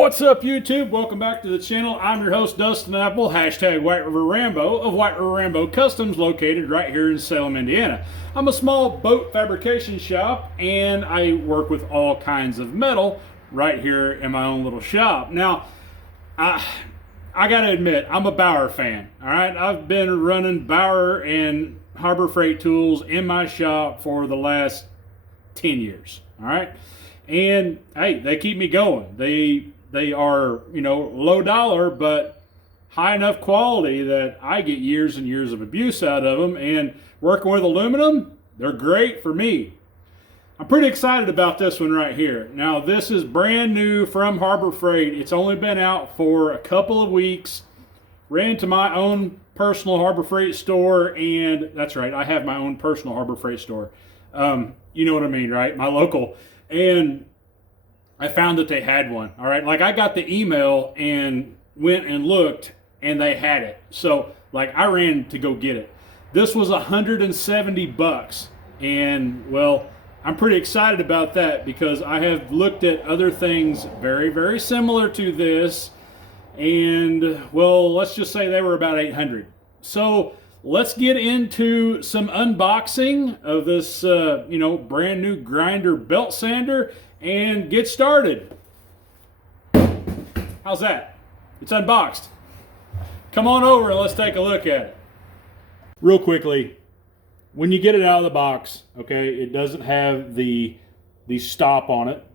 What's up, YouTube? Welcome back to the channel. I'm your host, Dustin Apple, hashtag Whiteriverrambo of Whiteriverrambo Customs, located right here in Salem, Indiana. I'm a small boat fabrication shop, and I work with all kinds of metal right here in my own little shop. Now, I gotta admit, I'm a Bauer fan, all right? I've been running Bauer and Harbor Freight tools in my shop for the last 10 years, all right? And hey, they keep me going. They are, low dollar, but high enough quality that I get years and years of abuse out of them. And working with aluminum, they're great for me. I'm pretty excited about this one right here. Now, this is brand new from Harbor Freight. It's only been out for a couple of weeks. Ran to my own personal Harbor Freight store, and that's right, I have my own personal Harbor Freight store. You know what I mean, right? My local. And I found that they had one, all right? Like, I got the email and went and looked, and they had it. So, like, I ran to go get it. This was $170, and, well, I'm pretty excited about that because I have looked at other things very, very similar to this, and, well, let's just say they were about $800. So, let's get into some unboxing of this, brand new grinder belt sander and get started. How's that? It's unboxed. Come on over and let's take a look at it. Real quickly, when you get it out of the box, okay, it doesn't have the stop on it.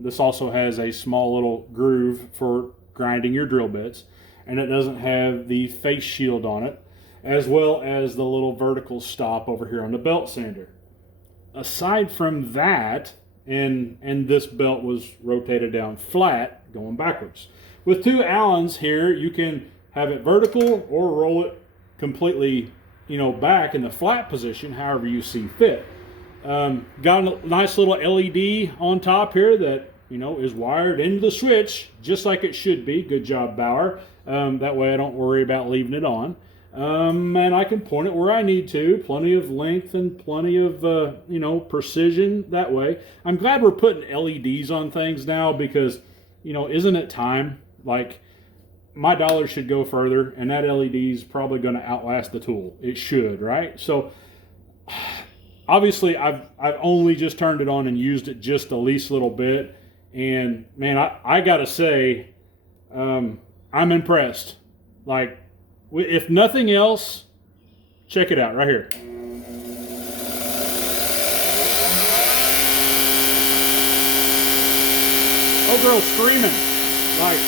This also has a small little groove for grinding your drill bits, and it doesn't have the face shield on it, as well as the little vertical stop over here on the belt sander. Aside from that, and this belt was rotated down flat, going backwards. With two Allens here, you can have it vertical or roll it completely, back in the flat position, however you see fit. Got a nice little LED on top here that, is wired into the switch, just like it should be. Good job, Bauer. That way I don't worry about leaving it on. And I can point it where I need to. Plenty of length and plenty of, precision that way. I'm glad we're putting LEDs on things now because, isn't it time? Like, my dollar should go further, and that LED is probably going to outlast the tool. It should, right? So, obviously, I've only just turned it on and used it just the least little bit. And, man, I got to say, I'm impressed. Like, if nothing else, check it out right here. Oh, girl screaming. Like,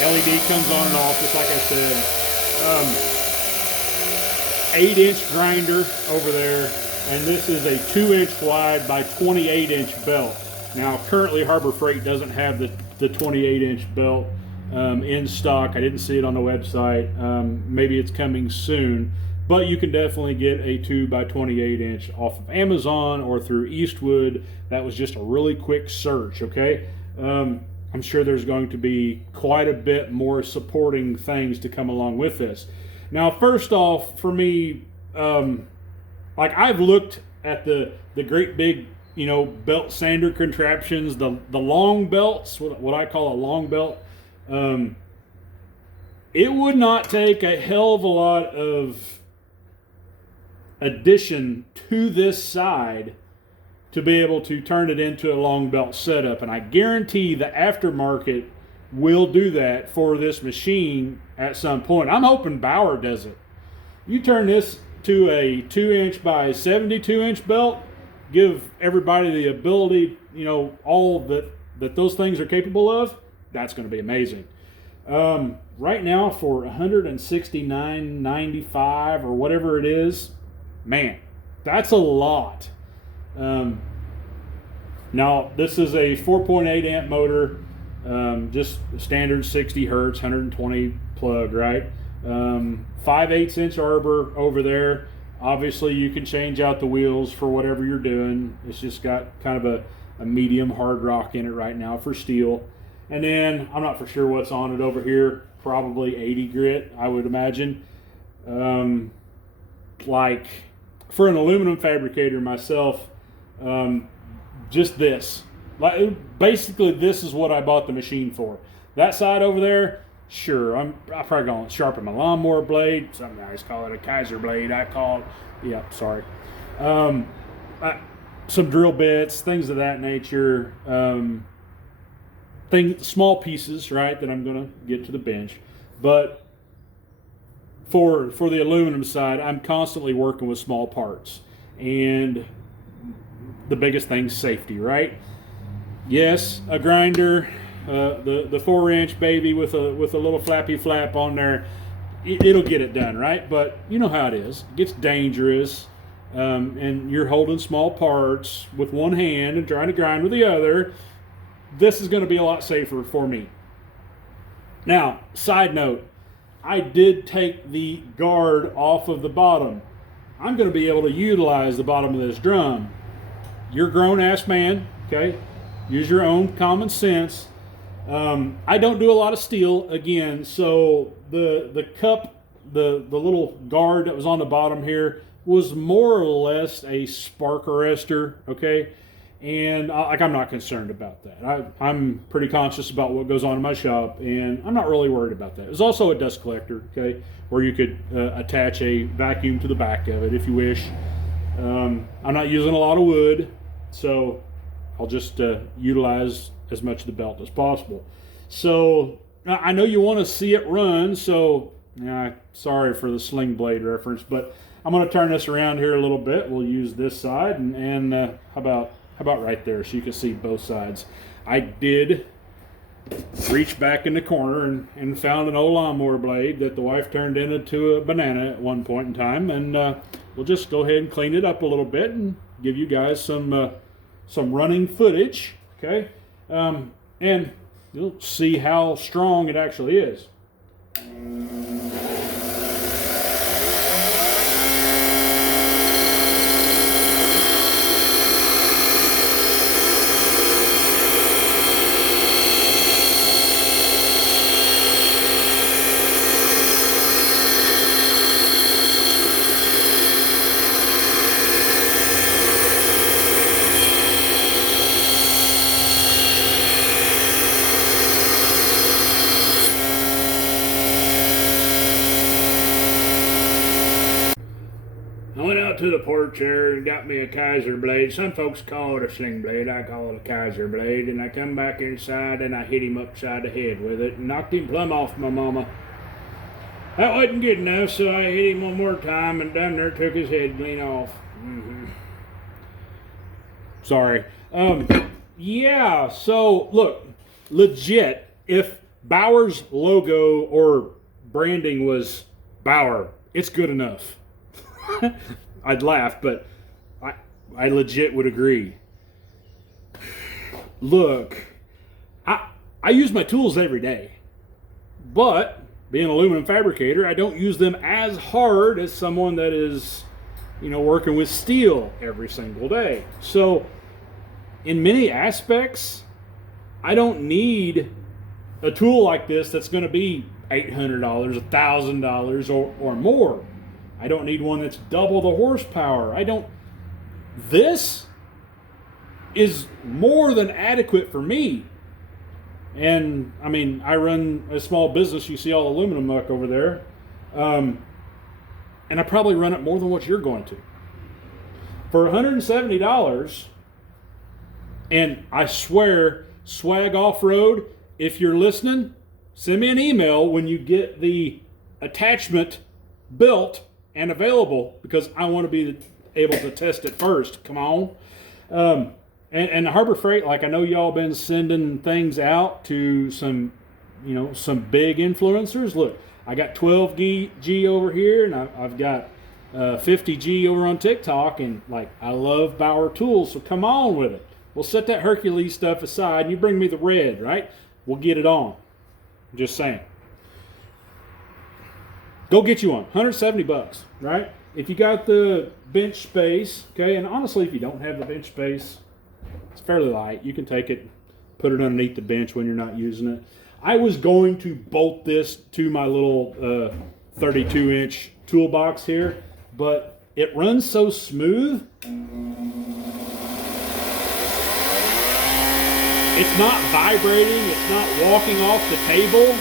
LED comes on and off, just like I said. 8-inch grinder over there, and this is a 2-inch wide by 28-inch belt. Now, currently Harbor Freight doesn't have the 28-inch belt in stock. I didn't see it on the website. Maybe it's coming soon, but you can definitely get a 2 by 28-inch off of Amazon or through Eastwood. That was just a really quick search, okay? I'm sure there's going to be quite a bit more supporting things to come along with this. Now, first off, for me, like, I've looked at the great big belt sander contraptions, the long belts, what I call a long belt. It would not take a hell of a lot of addition to this side to be able to turn it into a long belt setup. And I guarantee the aftermarket will do that for this machine at some point. I'm hoping Bauer does it. You turn this to a 2-inch by 72-inch belt, give everybody the ability, all that those things are capable of, that's going to be amazing. Right now for $169.95 or whatever it is, man, that's a lot. Now, this is a 4.8 amp motor, just standard 60 hertz, 120 plug, right? 5/8 inch arbor over there. Obviously, you can change out the wheels for whatever you're doing. It's just got kind of a medium hard rock in it right now for steel. And then, I'm not for sure what's on it over here. Probably 80 grit, I would imagine. Like, for an aluminum fabricator myself, just this. Like, basically, this is what I bought the machine for. That side over there, sure, I'm probably going to sharpen my lawnmower blade. Some guys call it a Kaiser blade. I call it, yeah, sorry. Some drill bits, things of that nature. Small pieces, right, that I'm going to get to the bench. But for the aluminum side, I'm constantly working with small parts. And the biggest thing's safety, right? Yes, a grinder, the 4-inch baby with a little flappy flap on there, it'll get it done, right? But you know how it is. It gets dangerous, and you're holding small parts with one hand and trying to grind with the other. This is going to be a lot safer for me. Now, side note, I did take the guard off of the bottom. I'm going to be able to utilize the bottom of this drum. You're a grown-ass man, okay? Use your own common sense. I don't do a lot of steel, again, so the cup, the little guard that was on the bottom here was more or less a spark arrestor, okay? And I'm not concerned about that. I'm pretty conscious about what goes on in my shop, and I'm not really worried about that. There's also a dust collector, okay, where you could attach a vacuum to the back of it if you wish. I'm not using a lot of wood, so I'll just utilize as much of the belt as possible. So I know you want to see it run, so sorry for the sling blade reference, but I'm going to turn this around here a little bit. We'll use this side, and how about right there so you can see both sides. I did reach back in the corner and found an old lawnmower blade that the wife turned into a banana at one point in time, and we'll just go ahead and clean it up a little bit and give you guys some running footage, okay? And you'll see how strong it actually is. I went out to the porch there and got me a Kaiser blade. Some folks call it a sling blade. I call it a Kaiser blade. And I come back inside and I hit him upside the head with it and knocked him plumb off my mama. That wasn't good enough, so I hit him one more time and down there took his head clean off. Sorry. Yeah, so look, legit, if Bauer's logo or branding was Bauer, it's good enough. I'd laugh, but I legit would agree. Look, I use my tools every day, but being an aluminum fabricator, I don't use them as hard as someone that is, working with steel every single day. So in many aspects, I don't need a tool like this that's going to be $800, $1,000 or more. I don't need one that's double the horsepower. This is more than adequate for me. And I mean, I run a small business. You see all the aluminum muck over there. And I probably run it more than what you're going to. For $170, and I swear, Swag Off-Road, if you're listening, send me an email when you get the attachment built and available, because I want to be able to test it first. Come on. And Harbor Freight, like I know y'all been sending things out to some big influencers. Look, I got 12G over here, and I've got 50G over on TikTok, and I love Bauer tools, so come on with it. We'll set that Hercules stuff aside, and you bring me the red, right? We'll get it on. I'm just saying. Go get you one, $170, right? If you got the bench space, okay, and honestly, if you don't have the bench space, it's fairly light. You can take it, put it underneath the bench when you're not using it. I was going to bolt this to my little 32-inch toolbox here, but it runs so smooth. It's not vibrating, it's not walking off the table.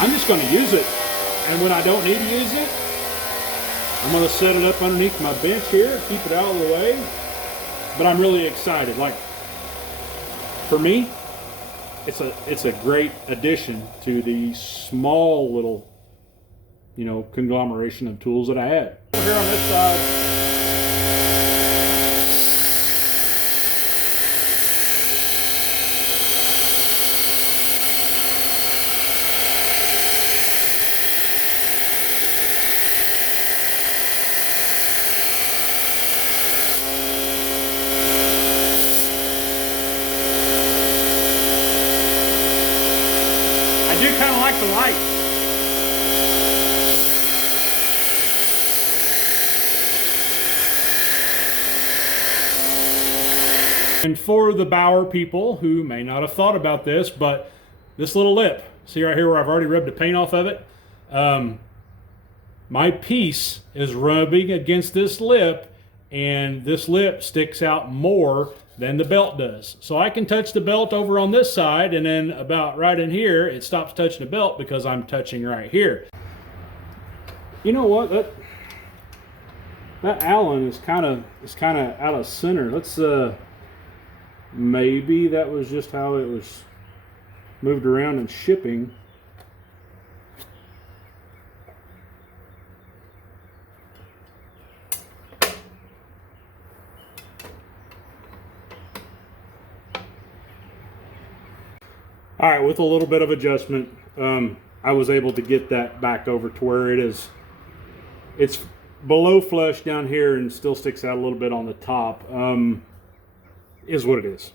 I'm just going to use it, and when I don't need to use it, I'm going to set it up underneath my bench here, keep it out of the way. But I'm really excited. Like, for me, it's a great addition to the small little, you know, conglomeration of tools that I had. Over here on this side, I do kind of like the light. And for the Bauer people who may not have thought about this, but this little lip, see right here where I've already rubbed the paint off of it? My piece is rubbing against this lip, and this lip sticks out more than the belt does. So I can touch the belt over on this side, and then about right in here, it stops touching the belt because I'm touching right here. You know what? That Allen is kind of out of center. Let's maybe that was just how it was moved around in shipping. All right, with a little bit of adjustment, I was able to get that back over to where it is. It's below flush down here and still sticks out a little bit on the top. Is what it is.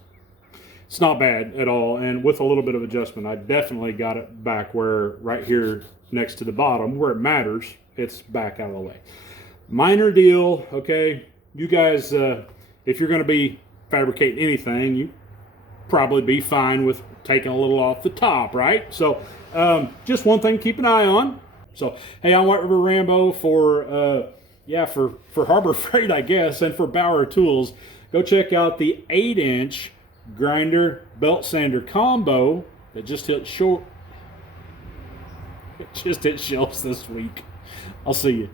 It's not bad at all, and with a little bit of adjustment, I definitely got it back where right here next to the bottom, where it matters, it's back out of the way. Minor deal, okay? You guys, if you're going to be fabricating anything, you probably be fine with taking a little off the top, right? So just one thing to keep an eye on. So hey, I'm Whiteriverrambo for Harbor Freight, I guess, and for Bauer Tools. Go check out the 8-inch grinder belt sander combo that just hit short. It just hit shelves this week. I'll see you.